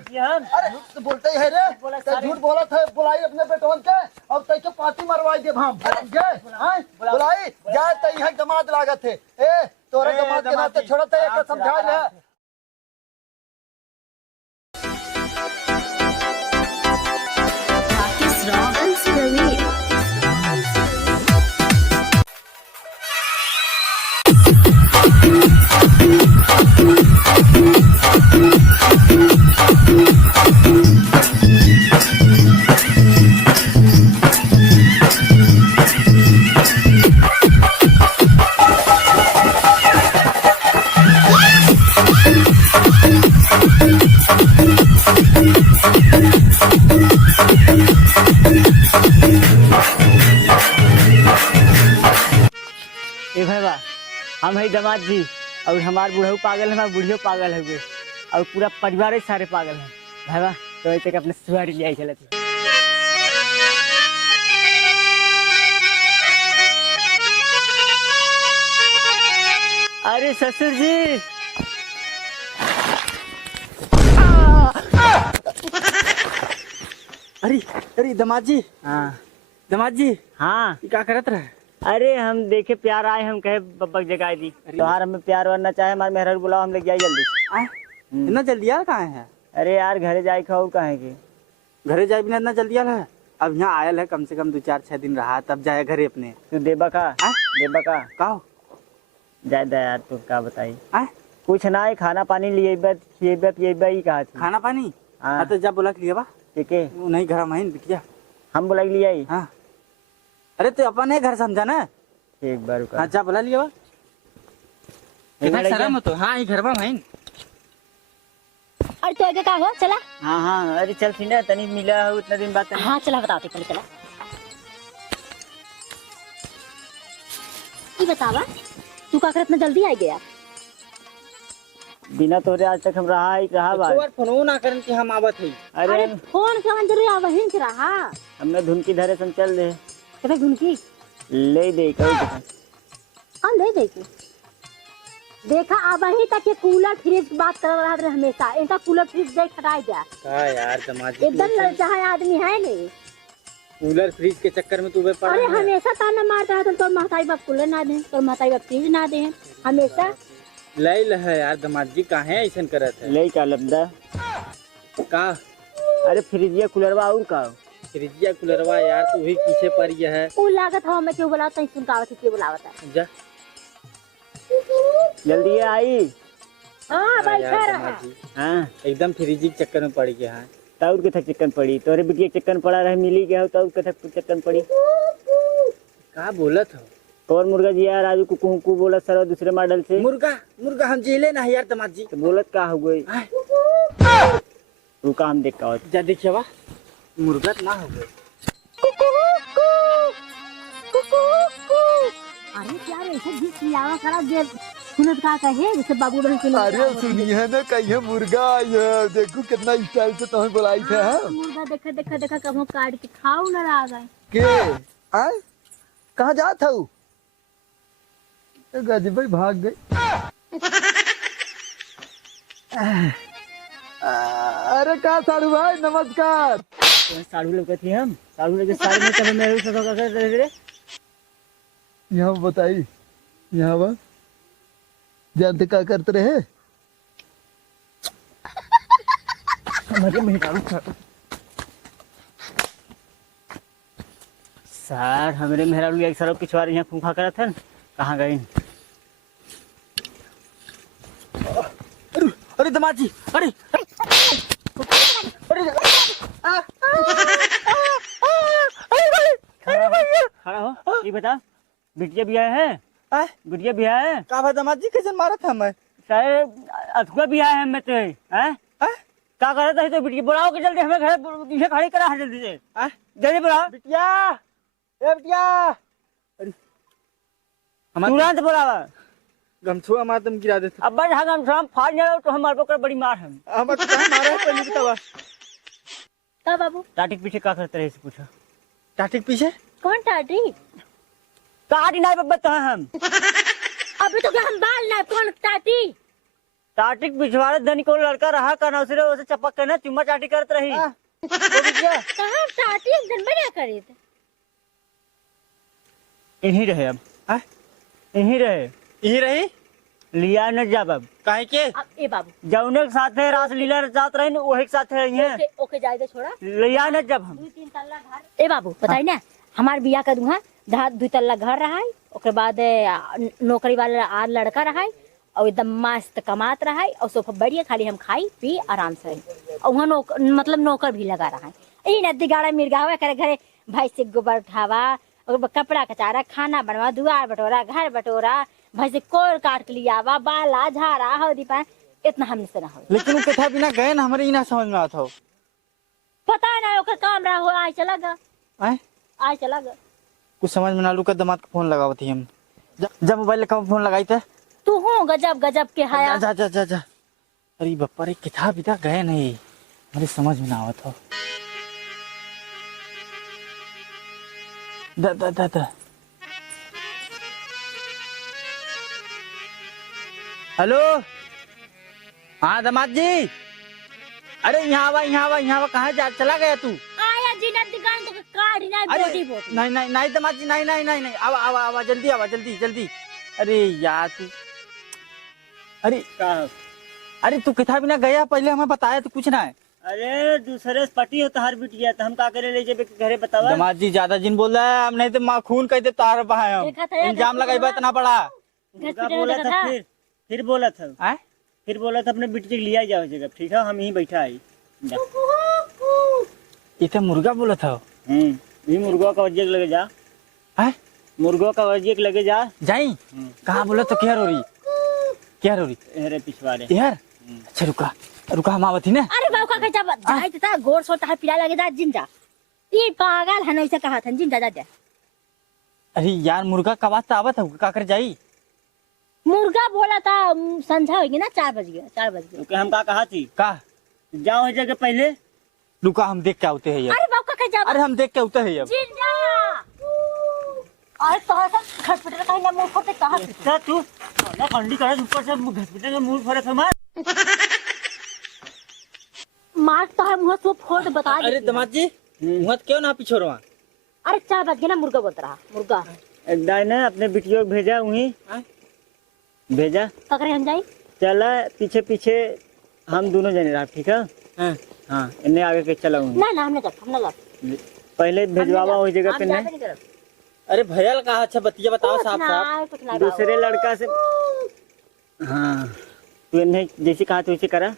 हम। अरे तो बोलते ही है रे, झूठ बोला था, बुलाई अपने बेटवन के और तई के पार्टी मरवाई दे हम। बुलाई जाए तई है दमाद लागत है। ए तोरे दमाद के नाते छोड़त है, एक समझा ले। ए भैया हम है दमाद जी और हमार बुढ़ऊ पागल है, हमार बुढ़ियो पागल है और पूरा परिवार ही सारे पागल हैं भैया। तो ऐसे अपने सुहारी ले आई चले थे। अरे ससुर जी अरे अरे दमाद जी, हाँ दमाद जी हाँ क्या करत रहे? अरे हम देखे प्यार आए, हम कहे बब्बक जगाए दी तुम्हार हमें प्यार वरना चाहे हमारे मेहर बुलाओ, हम ले जाए जल्दी। इतना जल्दी यार कहाँ है? अरे यार घरे जाए खाओ कहे के घरे जाए बिना इतना जल्दी है? अब यहाँ आयल है, कम से कम 2-4-6 दिन रहा, तब जाए घरे अपने। तू देबा का कहो ज्यादा यार तू क्या बताई। आए कुछ ना है, खाना पानी लिए पिएबा ही कहा थी। खाना पानी हाँ तो जब बोला लिया बा ठीक है, नहीं घर में बिटिया हम बोला लिया ही। हाँ अरे तो अपन है घर समझा ना, एक बार हाँ जा बोला लिया बा शर्म तो। हाँ ये घर में अरे तो आगे का हो चला। हाँ हाँ अरे चल फिर ना तनी मिला हो उतना दिन बाद तनी। हाँ चला बताओ पहले चला। ये बतावा तू का कर इतना जल्दी आ गया? बिना तोरे आज तक हम रहा बात। फोन ना करन कि हम आवत है। अरे फोन के अंदर आ वहीं से रहा। हमने धुन की धरे सं चल दे कबे घुनकी ले दे कहीं हां ले दे के देखा अब वहीं तक के कूलर फ्रिज की बात कर रहा है हमेशा। इनका कूलर फ्रिज देख हटाई जा का यार दमाद जी एकदम लड़का है आदमी है नहीं। कूलर फ्रिज के चक्कर में तू बे पड़ा। अरे हमेशा ताना मारता है तो महताई बाप कूलर ना दे तो महताई बाप फ्रिज ना दे हमेशा। ले ल है यार दमाद जी काहे ऐसन करत है? ले का लबदा का अरे फ्रिजिया कूलरवा और का फ्रिजिया कूलरवा यार तू ही पीछे पड़ गया है। वो लागत हम मैं क्यों बुलाता सुन का आवत क्यों बुलावत है जा जल्दी आई। हां बैठा रहा। हां एकदम फ्रिज के चक्कर में पड़ गया है। तौर के थक चिकन पड़ी तोरे बिटिया चिकन पड़ा रहे मिली गया तौर के थक चिकन पड़ी। का बोलत हो? और मुर्गा जी यार राजू कुकू बोलत सर दूसरे मॉडल से। मुर्गा हम जेले ना यार दमाद जी। तो बोलत का हो गई रुका हम देख का जा देखिए बा मुर्गा ना हो गए। अरे यार ऐसे भी खिलावा करा दे सुनत का कहे जैसे बाबू बहन सुन। अरे सुनिए ना कहिए मुर्गा ये देखो कितना स्टाइल से तुम्हें बुलाई थे हम। मुर्गा देखा देखा देखा कब काट के खाओ ना आ गए के आए कहाँ जा था गाजी भाई भाग गई। अरे कहा साड़ू भाई नमस्कार। साड़ू लोग थी हम साड़ू लोग साड़ी में तब मेरे से कर रहे यहाँ बताई यहाँ बा जानते क्या करते रहे? हमारे मेहरारू सर हमारे मेहरारू एक सर पिछवाड़ यहाँ खूंखा करा था कहाँ गए? अरे दमाद जी अरे खड़ा हो ये बता बिटिया भी आया है? बिटिया भी आया है? का भाई दमाद जी कैसे मारा था मैं? सर अथुआ भी आया है मैं तो क्या कर रहा था तो बिटिया बुलाओ के जल्दी हमें घर पीछे खड़ी करा है जल्दी से जल्दी बुलाओ बिटिया ए बिटिया तुरंत बुलावा गमछुआ मार तुम गिरा देते। अब बस हम शाम फाड़ जाओ तो हमारे पकड़ बड़ी मार हम तो कहाँ मारा है पहले बतावा। का बाबू टाटिक पीछे क्या करते रहे से पूछो। टाटिक पीछे कौन टाटी? टाटी नहीं बता हम अभी तो क्या हम बाल ना कौन टाटी? टाटिक पिछवाड़े धनी को लड़का रहा करना उसे चपक के ना चुम्मा चाटी करत रही। वो बिटिया कहाँ टाटी एक दिन बना करे थे। यहीं रहे अब। हाँ? यहीं रहे यही रही लिया न जब अब काहे के अब ए बाबू जौने के साथ है रास लीला जात रहे वही के साथ रही है। ओके ओके जाए दे छोड़ा। लिया न जब हम 2-3 तल्ला घर ए बाबू बताई ना हमार बिया का दूहा जहाँ 2 तल्ला घर रहा है ओकर बाद नौकरी वाला आ लड़का रहा है और एकदम मस्त कमात रहा है और सोफा बढ़िया खाली हम खाई पी आराम से और वहाँ मतलब नौकर भी लगा रहा है। यही नदी गाड़ा मिर्गावा करे घरे भैंस से गोबर उठावा और कपड़ा कचारा खाना बनवा दुआर बटोरा घर बटोरा भैंस से कोर काट के लिया आवा बाला झाड़ा हल्दी पान इतना हमसे ना हो। लेकिन वो कथा बिना गए ना हमारे ही ना समझ में आता हो। पता ना ओकर काम रहा हो आज चला गा आए आज चला गा कुछ समझ में ना लू का दामाद का फोन लगावत थी हम जब मोबाइल का फोन लगाई थे तू हो गजब गजब के हाया जा जा जा जा। अरे बप्पा रे किथा बिता गए नहीं हमारे समझ में ना आवत हो। दा दा दा दा हेलो हाँ दामाद जी। अरे यहाँ आवा कहाँ जा चला गया तू। आया जी ना दुकान तो काट ना बोटी बोटी नहीं नहीं नहीं दामाद जी नहीं आवा जल्दी। अरे यार तू अरे तू किथा बिना गया पहले हमें बताया तो कुछ ना है। अरे दूसरे से पटी हो तहार बिटिया तो हम का करे ले जेबे घरे बतावा। दामाद जी ज्यादा जिन बोल रहा है हम नहीं तो माँ खून कहते तार बहाए हम देखा था यार, इल्जाम देखा लगाई इतना बड़ा। उनका बोला था फिर बोला था आए? फिर बोला था अपने बिटिया के लिया जाओ जगह ठीक है हम यहीं बैठा आई। इतना मुर्गा बोला था ये मुर्गा का वजह लगे जा है मुर्गों का वजह लगे जा जाई कहाँ बोला तो क्या रो रही अरे पिछवाड़े यार। अच्छा रुका हम आवत ही ना। अरे बाबू का जब जाए था गोर सोता है पिला लगे जा जिंदा ये पागल है ऐसे कहा था जिंदा जा अरे यार मुर्गा का बात आवत है का कर जाई। मुर्गा बोला था संझा होगी ना 4 बज गया तो हम का कहा थी का जाओ है जगह पहले रुका हम देख के आते हैं अरे बाबू का जब अरे हम देख के आते हैं अब जिंदा अरे तो हॉस्पिटल का ना मुंह फोटे कहा अच्छा तू ना कंडी करे ऊपर से हॉस्पिटल में मुंह फरक है मार तो है मुंह से फोड़ बता दे। अरे दामाद जी मुँह क्यों ना पीछे अरे 4 बज गया ना मुर्गा बोल रहा मुर्गा दाई ने अपने बिटियों को भेजा वहीं भेजा पकड़े हम जाई चला पीछे हम दोनों जने रहा ठीक है। हाँ इन्हें आगे के चला हूँ ना हम ना पहले भेजवावा उस जगह पे नहीं। अरे भैया कहा अच्छा बतिया बताओ साफ दूसरे लड़का से हाँ तू इन्हें जैसे कहा तो वैसे करा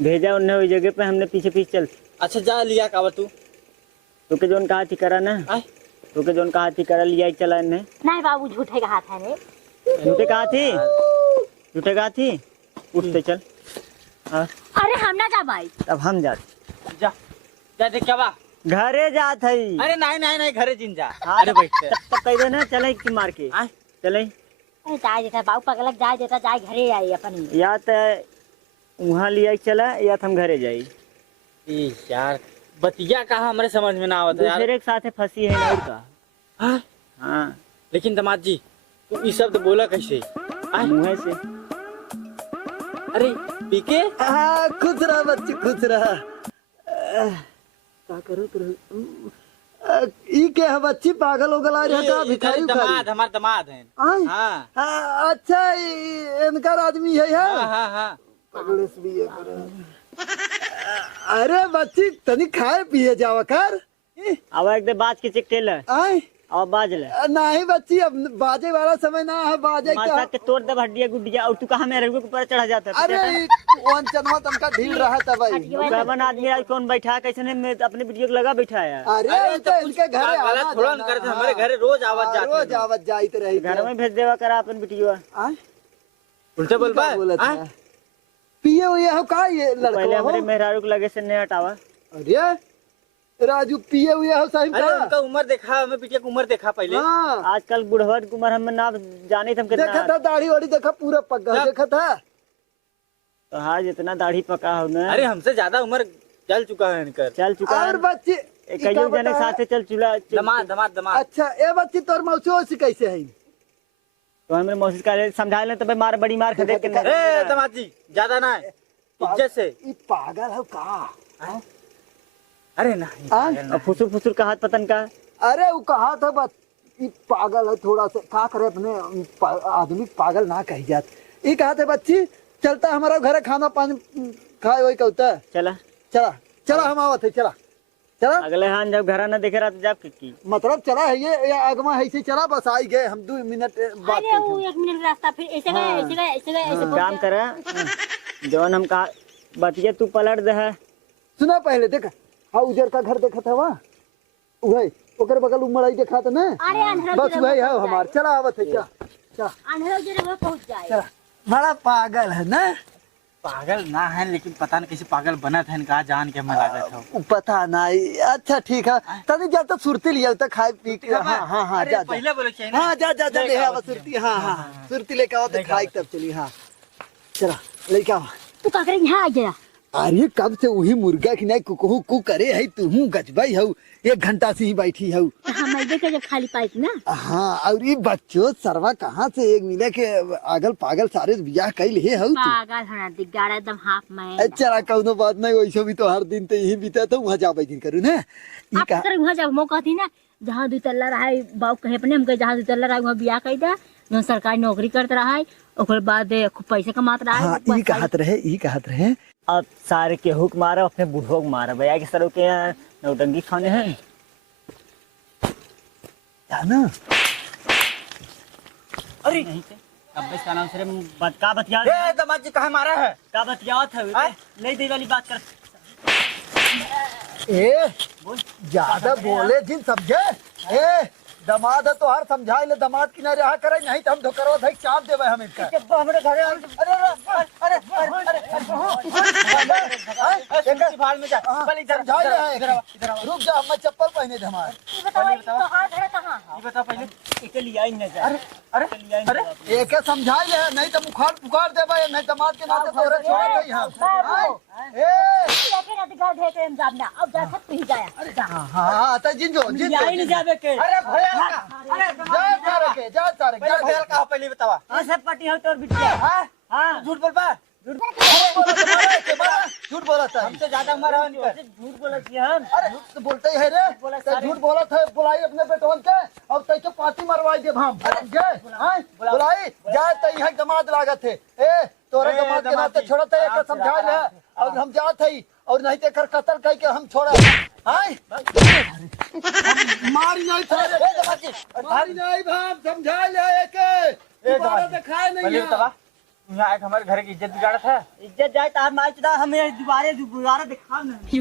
भेजा उन्हें उस जगह पे हमने पीछे चल। अच्छा जा लिया कावा तू के जोन कहा थी करा ना तो के जोन कहा थी करा लिया चला इन्हें नहीं बाबू झूठे का हाथ है रे झूठे कहा थी उठते चल। अरे हम ना जा भाई अब हम जाते जा देख क्या बा घरे जात है। अरे नहीं घरे जिन जा। अरे भाई तब कह दो ना चले कि मार के चले जाए देता बाबू पगलक जाए देता जाए घरे आई अपन या तो वहाँ लिया चला या तो हम घरे जाई। यार बतिया कहा हमारे समझ में ना आवत है यार। दूसरे के साथ फंसी है और का हाँ लेकिन दामाद जी तू ये शब्द बोला कैसे मुँह से। अरे पीके खुश रहा बच्ची खुश रहा। क्या करो ई के है बच्ची पागल हो गला रहता भिखारी दामाद हमारे दामाद हैं। हाँ अच्छा इनका आदमी है हाँ पगलेस भी है अरे बच्ची तनी खाए पिए जावा कर अब एकदम बाज के चिक टेलर आए और बाज ले नहीं बच्ची अब बाजे वाला समय ना है बाजे मार क्या के तोड़ दे हड्डियां गुड्डियां और तू कहाँ मेरे के ऊपर चढ़ा जाता है। अरे वन चनवा तनका ढील रहा था भाई कौन आदमी आज कौन बैठा कैसे ने अपने वीडियो को लगा बैठा है। अरे तो इनके घरे आना थोड़ा करते हमारे घरे रोज आवत जाइत रही घर में भेज देवा करा अपन वीडियो उल्टे बोल बा पिए हुए हो का ये पहले लड़का हमारे मेहरारू को लगे से नहीं हटावा। अरे राजू पिए हुए हो सही अरे उनका उम्र देखा हमें बिटिया की उम्र देखा पहले। हाँ आजकल बुढ़वा की उम्र हमें ना जाने थे देखा था दाढ़ी वाड़ी देखा पूरा पक्का देखा था तो हाँ जितना दाढ़ी पका हो ना। अरे हमसे ज्यादा उम्र चल चुका है इनकर चल चुका और बच्चे कई जने साथ चल चूल्हा दमाद अच्छा ए बच्ची तोर मौसी कैसे है तो हमें मौसी का समझा ले तो भाई मार बड़ी मार खदे के ए दामाद जी ज्यादा ना है इज्जत से। ई पागल है का? अरे ना हाँ? फुसुर फुसुर का हाथ पतन का। अरे वो कहा था बस ई पागल है थोड़ा सा, का करे अपने आदमी पागल ना कही जात। ई कहा थे बच्ची चलता हमारा घर खाना पानी खाए वही कहता है। चला चला चला हम आवत है, चला चला अगले हान जब घर ना देखे रहा तो जब की मतलब चला है ये या अगमा है, ऐसे चला बस आई गए हम 2 मिनट बात अरे वो 1 मिनट रास्ता फिर ऐसे गए ऐसे गए ऐसे गए ऐसे बोल काम के- कर जवन हम कहा बतिया तू पलट दे है। सुना पहले देख हाँ उजर का घर देखा था वहाँ वही ओकर बगल उमड़ाई देखा था ना, अरे अंधेरा बस वही है हमार। चला आवत है, चला चला अंधेरा जरे वो पहुंच जाए। चला। बड़ा पागल है ना, पागल ना है लेकिन पता नहीं कैसे पागल बना था इनका जान के मैं लागत हो। पता नहीं। अच्छा ठीक है तभी जब तक सुरती लिया तक खाए पी के। हाँ हाँ हाँ जा जा पहले बोले चाहिए ना। हाँ जा जा जा ले आवा सुरती। हाँ हाँ सुरती लेके आओ तो खाए तब चली। हाँ चला लेके आओ। तू का करे यहाँ आ गया? अरे कब से वही मुर्गा की नहीं कुकहू कु करे है तू गजबाई हऊ 1 घंटा से ही बैठी हऊ। हम आइए के जब खाली पाइप ना। हाँ और ये बच्चों सरवा कहाँ से एक मिले के आगल पागल सारे बियाह कैल है हऊ तू। पागल होना दिगाड़ा एकदम हाफ में। चला कौनो बात नहीं, वैसे भी तो हर दिन तो यही बीता तो वहाँ जा बैठिन करू ना। ई आप करे वहाँ जब मौका थी ना जहाँ 2 तल्ला रहा है बाबू कहे अपने हम कहे जहाँ 2 तल्ला रहा है वहाँ बियाह कर दे जो सरकारी नौकरी करते रहा है ओकर बाद खूब पैसे कमात रहा है। हाँ ई कहत रहे अब सारे के हुक मारा अपने बूढ़ों को मारा भैया के सरों के नौटंकी खाने हैं जाना। अरे नहीं थे अब बस का नाम से बात का बतिया ए दामाद जी कहाँ मारा है? का बतिया था नहीं दे वाली बात कर। ए ज्यादा बोले जिन समझे। ए दमाद है तो हर समझाई ले, दमाद की नहीं रहा करे नहीं तो हम धोकरवा धई चाप देवे हम इनका। हमारे घर अरे अरे भाल में जा पहले इधर समझाई ले रुक जा मैं चप्पल पहने थे हमारे। ये बताओ तो हाथ है कहाँ? ये बता पहले। इके लिया ही न जा अरे अरे अरे एक समझाई ले नहीं तो मुखार पुकार देवे नहीं दमाद के नाते तोरे छोड़ गई हम। ए लेकिन अधिकार दे के इंतजाम ना अब जा सकते ही जाया जा। हाँ तो जिन जो जिन लिया ही नहीं जावे के। अरे भैया का अरे जा सारे भैया का पहले बतावा। हाँ सब पटी हो तोर बिटिया। हाँ हाँ झूठ बोल पा। झूठ बोला था हमसे ज्यादा उम्र है इनका। झूठ बोला कि हम अरे तो बोलते ही है रे तो झूठ बोला था। बुलाई अपने बेटोन के और तई के पार्टी मरवाई दे हम। बुलाई जाए तई है दमाद लागत है। ए तोरे दमाद के नाते छोड़ा था एक समझा ले और हम जात हई और नहीं ते कर कत्ल कह के हम छोड़ा। हाय मारी नहीं था रे मारी नहीं भाम समझा ले के दोबारा दिखाए नहीं पहले है। बतावा यहाँ एक हमारे घर की इज्जत बिगाड़ा था। इज्जत जाए तो हम आज हम दोबारा दिखा नहीं